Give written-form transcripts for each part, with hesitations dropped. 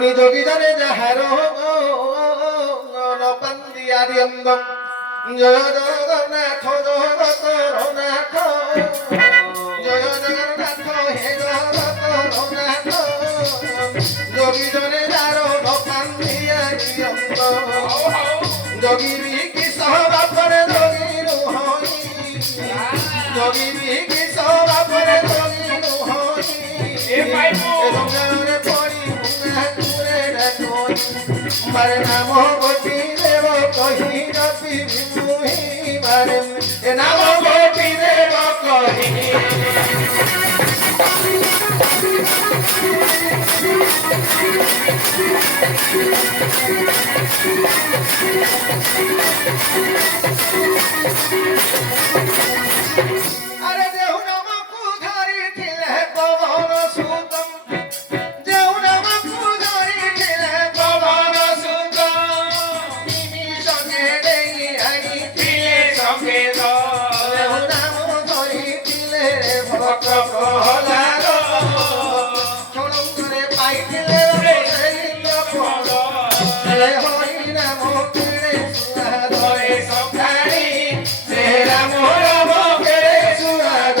পুনি যোগী জনে যাহার নপান্দিয়ারিয়ঙ্গ জয় জগন্নাথ জগতর নাথ জয় জগন্নাথ হে জগতর নাথ যোগী জনে যার নপান্দিয়ারিয়ঙ্গ যোগী কি সহবাপরে যোগী রুহই যোগী কি সহবাপরে যোগী রুহই গঙ্গারে পড়ি মুঙ্গা তুরে ডাকই মারে নাম গোপী দেব কহি রপি বিমুহি মারে এ নাম গোপী দেব কহি আরে দেহু নামকু ধরিছিলে পবন সুতম দেহু নামকু ধরিছিলে পবন সুতম তিনি সঙ্গে দেই আইছিলে সঙ্গে দেহু নাম ধরিছিলে ভক্ত প্রহ্লাদ ছড়ঙ্গরে পাইছিলে পদ হরি নাম কিরে সুহাদরে সখারি সে রাম রাম কিরে সুহাদ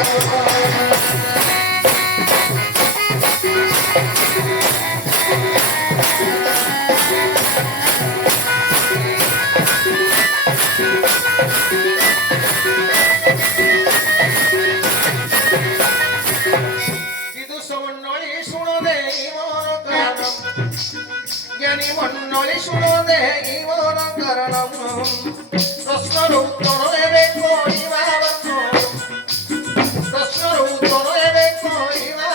বিদুষ মন্ডলী শুনো দেই মন কারণ জ্ঞানী মন্ডলী শুনো দেই মন কারণ প্রশ্নর উত্তর এবে করিবা প্রশ্নর উত্তর এবে করিবা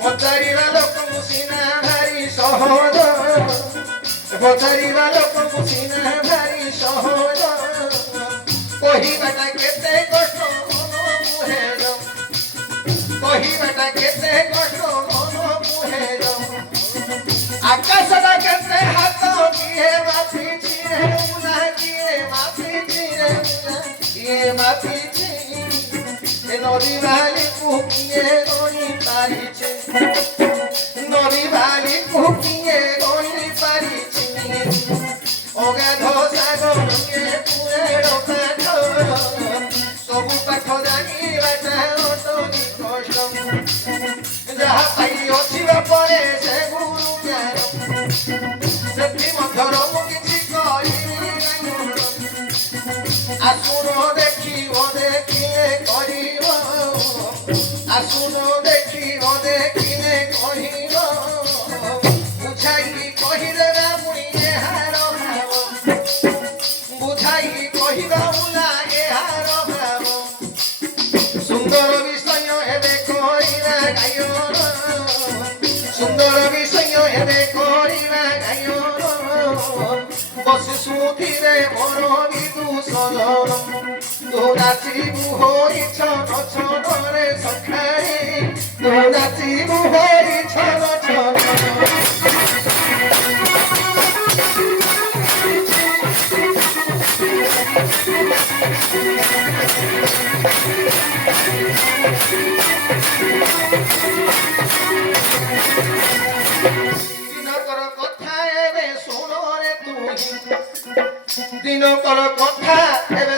পচারিবা লোক সিনা ভারি সহজ পচারিবা লোক সিনা ভারি সহজ কহিবাটা কেতে কষ্ট মন মুহের কহিবাটা কেতে কষ্ট মন মুহের আকাশটা কেতে হাত দিয়ে মাফি চিরে উলা দিয়ে মাফি চিরে উলা দিয়ে মাফি চিরে নদী বালি কুকিয়ে গনি পারিছে নদী বালি কুকিয়ে গনি পারিছে অগাধ সাগরকে পুরের পাঠ সবু পাঠ জানিবাটা অতনি কষ্ট যাহা পাই অছিবা পরে সে গুরু জ্ঞান সেটি ମଧ୍ୟର ମୁଁ କିଛି କହିବି আসুন দেখিব দেখিলে করিব আসুন দেখিব দেখিলে কহিব বুঝাই কহিদেবা মুই এହାର ভাব বুঝাই কহিবা মুলা এହାର ভাব সুন্দর বিষয় এবে করিবা গায়ন সুন্দর বিষয় এবে করিবা গায়ন বসে সুধীরে মন বিদূষণ তু নাচিবু হই ছন ছনরে সখাই তু নাচিবু হই ছন ছন দিনকর কথা এবে শুনরে তুই দিনকর কথা এবে